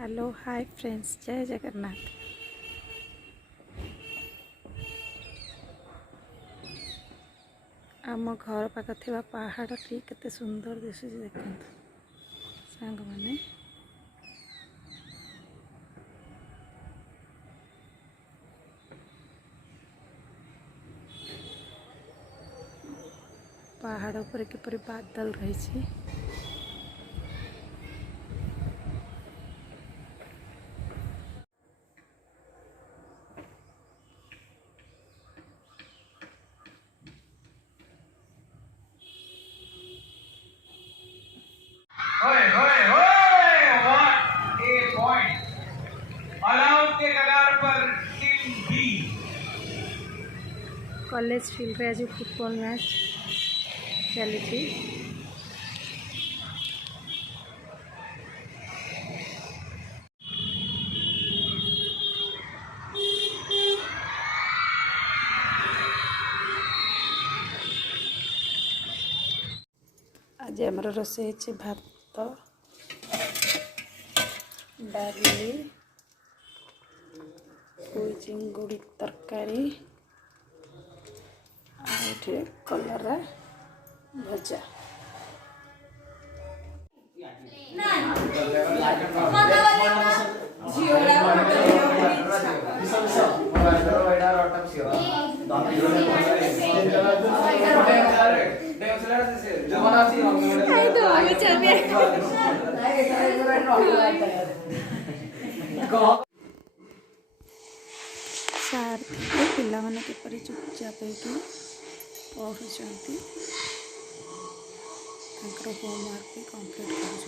Hello hi friends, जय जगन्नाथ। आम घर पाख थिबा पहाड़टी केते सुंदर दिशुची देखंतु सांग माने। पहाड़ ऊपर किपरि बादल रही। होए होए होए व्हाट ए पॉइंट ऑलआउट के कगार पर टीम बी। कॉलेज फील्ड रे आज फुटबॉल मैच चली। आज आमर रोषे भात डाली पुई चिंगुड़ी तरकारी आठे कलरा भजा। सार पिला माने किपरि चुपचाप होगी पढ़ुंट होमवर्क भी कंप्लीट कर।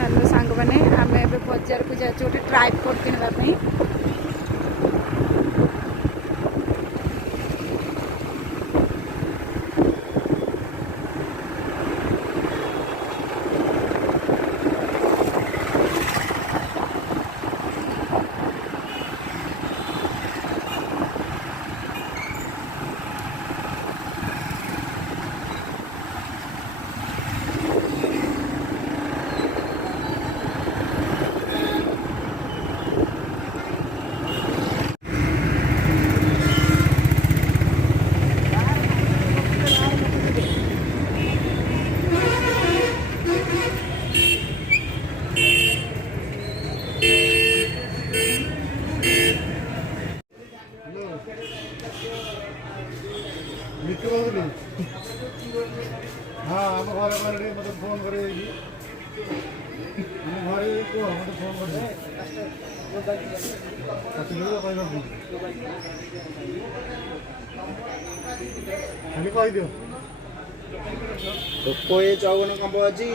हेलो सांग मैंने आम ए बजार को जा गोटे ट्राइपॉड किणवाई। हाँ आम घर मत फोन कर फोन खाली कहद कोई चौवन कंब अच्छी।